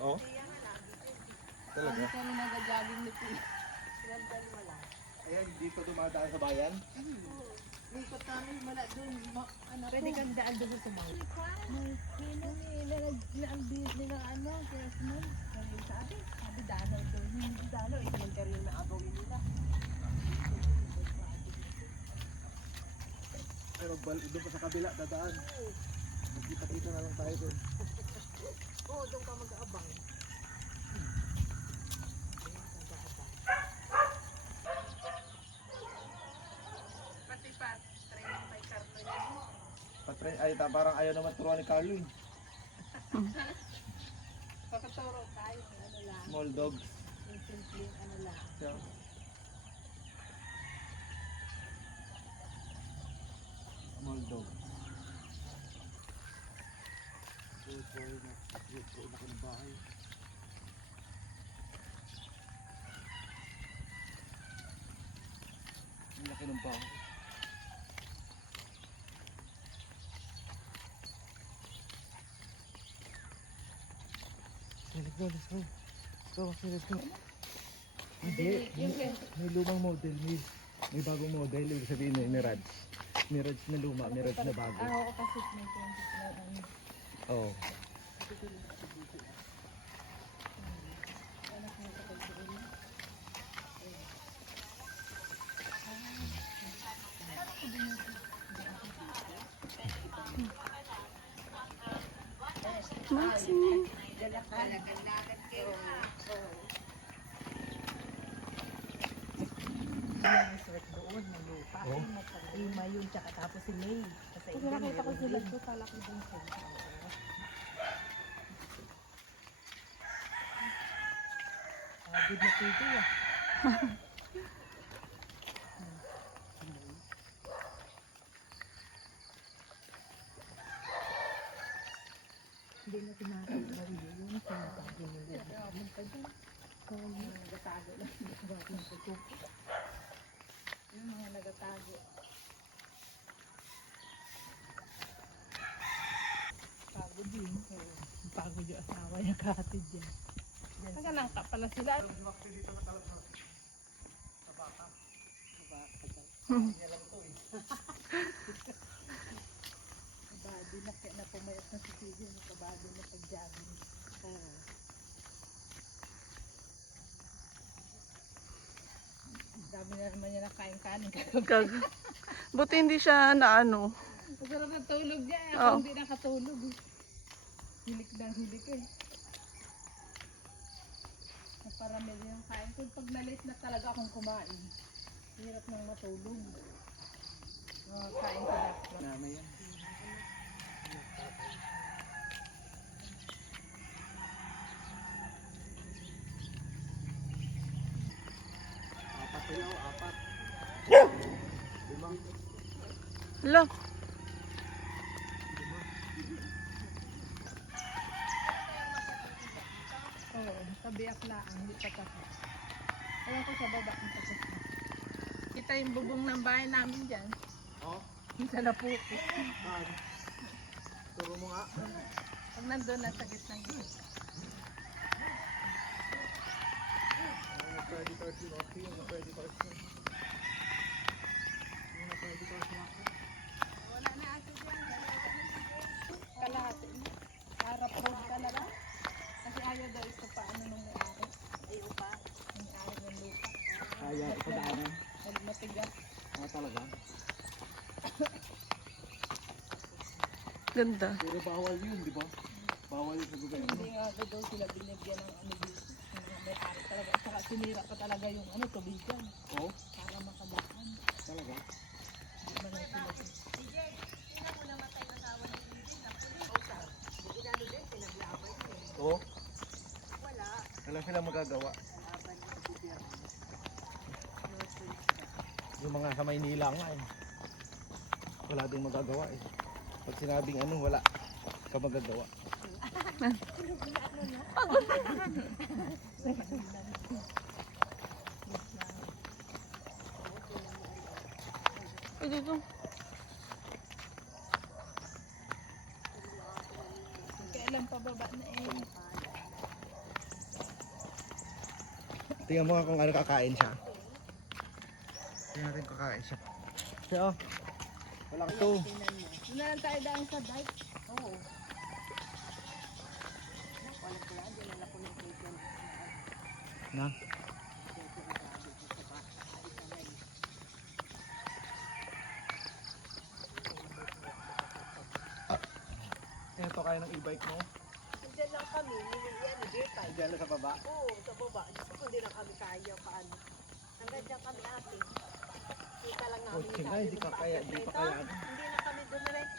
Oo? Talaga? Kami kami nag-jogging ni Pia. Ayan, dito dumadaan sa bayan. Ikot namin mula doon. Pwede kang daan doon sa bahay. Nag-albis nila ano, Christmas. Sabi danaw doon. Hindi danaw, i-interview na agawin nila. Pero doon pa sa kabila, dadaan. Magkita-kita na lang tayo doon. Oo, doon ka mag-aabang. Pati pa, training may karto yan. Ay, parang ayaw naman turuan ni Carlo eh. Pakaturo tayo, ano lang. Small dogs. Yung simpleng ano lang. Siya. Small dogs. Laki ng bahay. Ang laki ng bahay. Let's go, let's go. Let's go, okay, let's go. Hindi, may lumang model, may bagong model, ibig sabihin na Mirage. Mirage na luma, Mirage na bago. Oo, kasi may 20 na ano. Oo. Maxine. Resort doon, may lupa. Oh. Lima yun, tsaka tapos si May. Kasi Pag nakita ko sila ko, talak ko din sila. Good na pwede ah. Hindi na tinatawag yun. Tinatawag yun. Nagatago lang. Yung mga nagatago. Pagod din. Pagod yung asawa niya katid yan. Nagalangka pala sila. Kabado na kaya na pumayat na si Sige. Kabado na pag-jogging. Dami na naman niya nakain-kanin. Buti hindi siya na ano. Masarap na tulog niya. Oo. Ako hindi nakatulog. Hilik na hilik eh. Naparamil yung kain ko. Pag na-late na talaga akong kumain. Hirap nang matulog. Kain ko na. Nana yan. Apat sa'yo, apat. Limang. Hala. Oo, tabiak lang. Hindi pa tapos. Ayan ko sa baba. Ang tapos na. Kita yung bubong ng bahay namin dyan. Oh, Sa Laputi. turo mo nga. Pag nandun na sa gitnang gitna. Yung predators yun, okay, yung predators yun. Yung predators yun ako. Wala na aso dyan. Kalahati. Harap road talaga. Kasi ayaw daw ito pa ano nung may-ari. Ayaw pa. Yung ayaw ng lupa. Kaya ipadaanan. Matigas. Talaga. Ganda. Pero bawal yun, di ba? Bawal yun sa gobyerno. Hindi nga daw sila binigyan ng ano dito. Yung may-ari talaga. At saka sinira pa talaga yung ano tubigan. Oo, Para makadaan. talaga. Hindi man lang sila. Oo. Wala silang magagawa. Yung mga sa Maynila nga eh. Wala ding magagawa eh. Pag sinabing ano, wala ka magagawa. Ay, dito. Kailan pababa na eh. Tingnan mo nga kung ano kakain siya. Tingnan natin kung kakain siya. Siya oh. Wala ka to. Doon na lang tayo daan sa bike. Oo. Na? Ito kaya ng e-bike mo? Diyan lang kami, yan, J5. Diyan lang sa baba? Oo, sa baba. Dito po din lang kami kaya paano. Hanggang dyan kami ate. Kita lang namin. Kotse nga, hindi pa kaya, hindi pa kaya. Hindi na kami dumiretso.